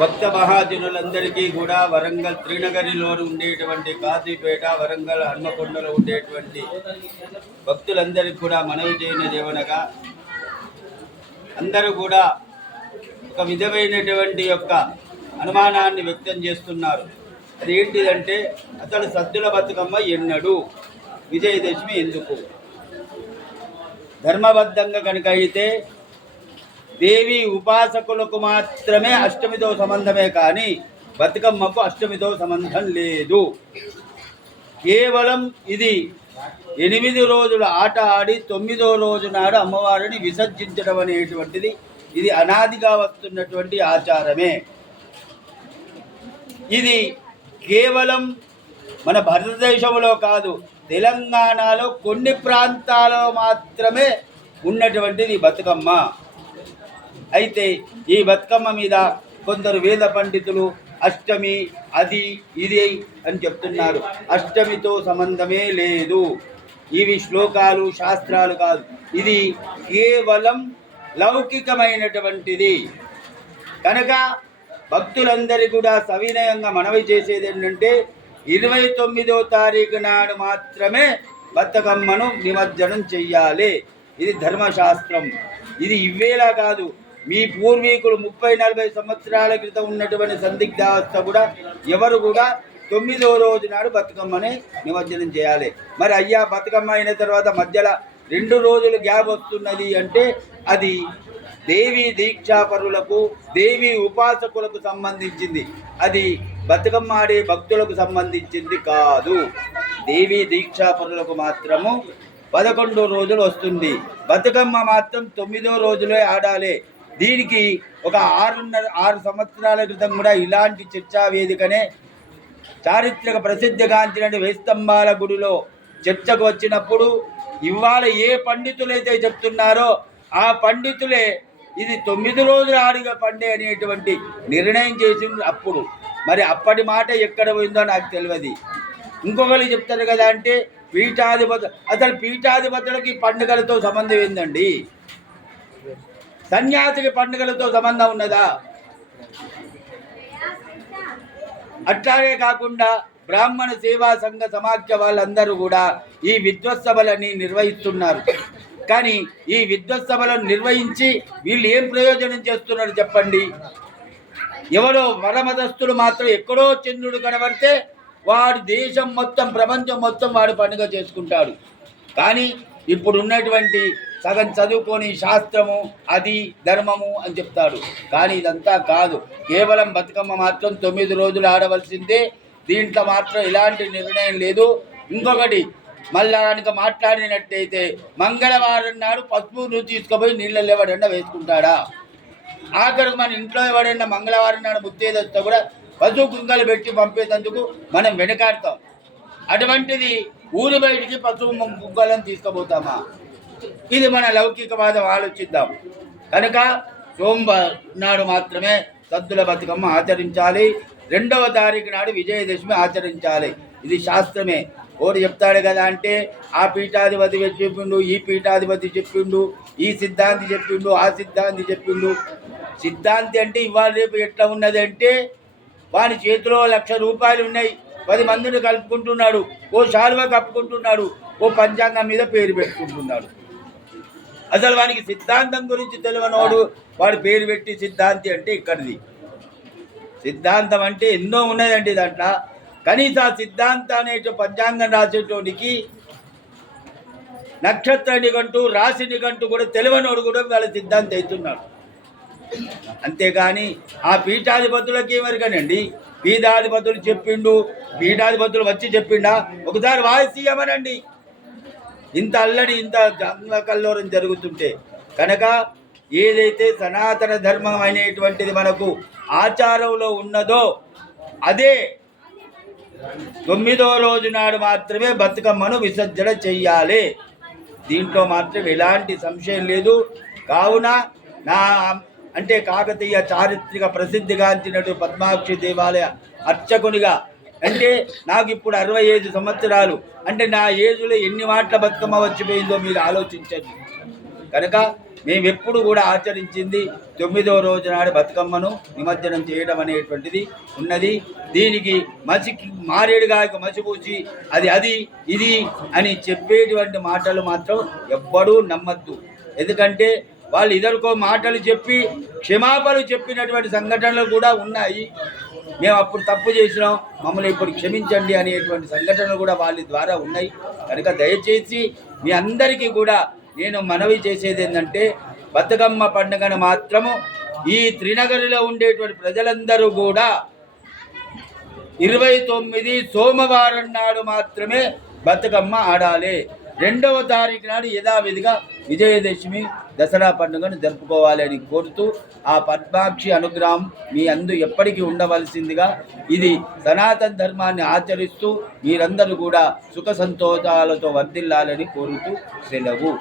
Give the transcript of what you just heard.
భక్త మహాజనులందరికీ కూడా వరంగల్ త్రినగరిలో ఉండేటువంటి కాశీపేట వరంగల్ హన్మకొండలో ఉండేటువంటి భక్తులందరికీ కూడా మనవి చేయనిది ఏమనగా అందరూ కూడా ఒక విధమైనటువంటి యొక్క అనుమానాన్ని వ్యక్తం చేస్తున్నారు. అదేంటిదంటే అసలు సద్దుల బతుకమ్మ ఎన్నడు, విజయదశమి ఎందుకు? ధర్మబద్ధంగా కనుక అయితే దేవి ఉపాసకులకు మాత్రమే అష్టమితో సంబంధమే కానీ బతుకమ్మకు అష్టమితో సంబంధం లేదు. కేవలం ఇది 8 రోజుల ఆట ఆడి 9వ రోజు నాడు అమ్మవారిని విసర్జించడం అనేటువంటిది ఇది అనాదిగా వస్తున్నటువంటి ఆచారమే. ఇది కేవలం మన భారతదేశంలో కాదు, తెలంగాణలో కొన్ని ప్రాంతాల్లో మాత్రమే ఉన్నటువంటిది బతుకమ్మ. అయితే ఈ బతుకమ్మ మీద కొందరు వేద పండితులు అష్టమి అది ఇది అని చెప్తున్నారు. అష్టమితో సంబంధమే లేదు. ఇవి శ్లోకాలు శాస్త్రాలు కాదు, ఇది కేవలం లౌకికమైనటువంటిది. కనుక భక్తులందరూ కూడా సవినయంగా మనవి చేసేది ఏంటంటే 29వ తారీఖు నాడు మాత్రమే బతుకమ్మను నిమజ్జనం చెయ్యాలి. ఇది ధర్మశాస్త్రం. ఇది ఇవ్వేలా కాదు. మీ పూర్వీకులు 30-40 సంవత్సరాల క్రితం ఉన్నటువంటి సందిగ్ధావస్థ కూడా ఎవరు కూడా 9వ రోజు నాడు బతుకమ్మని నిమజ్జనం చేయాలి. మరి అయ్యా బతుకమ్మ అయిన తర్వాత మధ్యలో 2 రోజులు గ్యాప్ వస్తున్నది అంటే అది దేవీ దీక్షాపరులకు దేవీ ఉపాసకులకు సంబంధించింది. అది బతుకమ్మ ఆడే భక్తులకు సంబంధించింది కాదు. దేవీ దీక్షాపరులకు మాత్రము 11 రోజులు వస్తుంది. బతుకమ్మ మాత్రం 9వ రోజులే ఆడాలి. దీనికి ఒక 6 సంవత్సరాల క్రితం కూడా ఇలాంటి చర్చా వేదికనే చారిత్రక ప్రసిద్ధిగాంచిన వేస్తంబాల గుడిలో చర్చకు వచ్చినప్పుడు ఇవాళ ఏ పండితులైతే చెప్తున్నారో ఆ పండితులే ఇది 9 రోజులు ఆడిగా పండే అనేటువంటి నిర్ణయం చేసింది అప్పుడు. మరి అప్పటి మాట ఎక్కడ పోయిందో నాకు తెలియదు. ఇంకొకరు చెప్తారు కదా అంటే పీఠాధిపతులు, అసలు పీఠాధిపతులకి పండుగలతో సంబంధం ఏందండి? సన్యాసికి పండుగలతో సంబంధం ఉన్నదా? అట్లాగే కాకుండా బ్రాహ్మణ సేవా సంఘ సమాఖ్య వాళ్ళందరూ కూడా ఈ విద్వత్సభలని నిర్వహిస్తున్నారు. కానీ ఈ విద్వత్సభలను నిర్వహించి వీళ్ళు ఏం ప్రయోజనం చేస్తున్నారు చెప్పండి? ఎవరో వరమతస్థుడు మాత్రం ఎక్కడో చంద్రుడు కనబడితే వాడు దేశం మొత్తం ప్రపంచం మొత్తం వాడు పండుగ చేసుకుంటాడు. కానీ ఇప్పుడు ఉన్నటువంటి సగం చదువుకొని శాస్త్రము అది ధర్మము అని చెప్తాడు. కానీ ఇదంతా కాదు. కేవలం బతుకమ్మ మాత్రం 9 రోజులు ఆడవలసిందే. దీంట్లో మాత్రం ఎలాంటి నిర్ణయం లేదు. ఇంకొకటి మళ్ళా కనుక మాట్లాడినట్టయితే మంగళవారం నాడు పసుపు నువ్వు తీసుకుపోయి నీళ్ళల్లో ఎవడన్నా వేసుకుంటాడా? ఆఖరికి మన ఇంట్లో ఎవడన్నా మంగళవారం నాడు ముత్తేదొస్తే కూడా పసుపు కుంకలు పెట్టి పంపేందుకు మనం వెనకాడతాం. అటువంటిది ఊరి బయటికి పసుపు కుంకలను తీసుకుపోతామా? ఇది మన లౌకికవాదం. ఆలోచిద్దాం. కనుక సోమవారం నాడు మాత్రమే సద్దుల బతుకమ్మ ఆచరించాలి. 2వ తారీఖు నాడు విజయదశమి ఆచరించాలి. ఇది శాస్త్రమే. ఓడి చెప్తాడు కదా అంటే ఆ పీఠాధిపతి చెప్పిండు, ఈ పీఠాధిపతి చెప్పిండు, ఈ సిద్ధాంతి చెప్పిండు, ఆ సిద్ధాంతి చెప్పిండు. సిద్ధాంతి అంటే ఇవాళ రేపు ఎట్లా ఉన్నది అంటే వాని చేతిలో 1,00,000 రూపాయలు ఉన్నాయి, 10 మందిని కలుపుకుంటున్నాడు, ఓ శాలువా కప్పుకుంటున్నాడు, ఓ పంచాంగం మీద పేరు పెట్టుకుంటున్నాడు. అసలు వానికి సిద్ధాంతం గురించి తెలియనోడు వాడు పేరు పెట్టి సిద్ధాంతి అంటే ఇక్కడిది. సిద్ధాంతం అంటే ఎన్నో ఉన్నదండి. దాంట్లో కనీస సిద్ధాంతం అనేటు పంచాంగం రాసేటోడికి నక్షత్ర నిఘంటు రాశి నిఘంటు కూడా తెలియనోడు కూడా వాళ్ళ సిద్ధాంతం అవుతున్నాడు. అంతేగాని ఆ పీఠాధిపతులకి ఎవరికనండి? పీఠాధిపతులు చెప్పిండు, పీఠాధిపతులు వచ్చి చెప్పిండా? ఒకసారి వాయిస్ ఇవ్వమనండి. ఇంత అల్లడి ఇంత కల్లోరం జరుగుతుంటే. కనుక ఏదైతే సనాతన ధర్మం అనేటువంటిది మనకు ఆచారంలో ఉన్నదో అదే 9వ రోజు నాడు మాత్రమే బతుకమ్మను విసర్జన చెయ్యాలి. దీంట్లో మాత్రం ఎలాంటి సంశయం లేదు. కావున నా అంటే కాకతీయ చారిత్రక ప్రసిద్ధిగాంచినటువంటి పద్మాక్షి దేవాలయ అర్చకునిగా అంటే నాకు ఇప్పుడు 65 సంవత్సరాలు. అంటే నా ఏజ్లో ఎన్ని మాటల బతుకమ్మ వచ్చిపోయిందో మీరు ఆలోచించండి. కనుక మేమెప్పుడు కూడా ఆచరించింది 9వ రోజు నాడు బతుకమ్మను నిమజ్జనం చేయడం అనేటువంటిది ఉన్నది. దీనికి మారేడుగాయకు మసిపూసి అది ఇది అని చెప్పేటువంటి మాటలు మాత్రం ఎవ్వడూ నమ్మద్దు. ఎందుకంటే వాళ్ళు ఇద్దరికో మాటలు చెప్పి క్షమాపణలు చెప్పినటువంటి సంఘటనలు కూడా ఉన్నాయి. మేము అప్పుడు తప్పు చేసినాం, మమ్మల్ని ఇప్పుడు క్షమించండి అనేటువంటి సంఘటనలు కూడా వాళ్ళ ద్వారా ఉన్నాయి. కనుక దయచేసి మీ అందరికీ కూడా నేను మనవి చేసేది ఏంటంటే, బతుకమ్మ పండుగను మాత్రము ఈ త్రినగరిలో ఉండేటువంటి ప్రజలందరూ కూడా 29 సోమవారం నాడు మాత్రమే బతుకమ్మ ఆడాలి. 2వ తారీఖు నాడు యథావిధిగా విజయదశమి దసరా పండుగను జరుపుకోవాలి అని కోరుతూ, ఆ పద్మాక్షి అనుగ్రహం మీ అందు ఎప్పటికీ ఉండవలసిందిగా, ఇది సనాతన ధర్మాన్ని ఆచరిస్తూ మీరందరూ కూడా సుఖ సంతోషాలతో వర్ధిల్లాలని కోరుతూ సెలవు.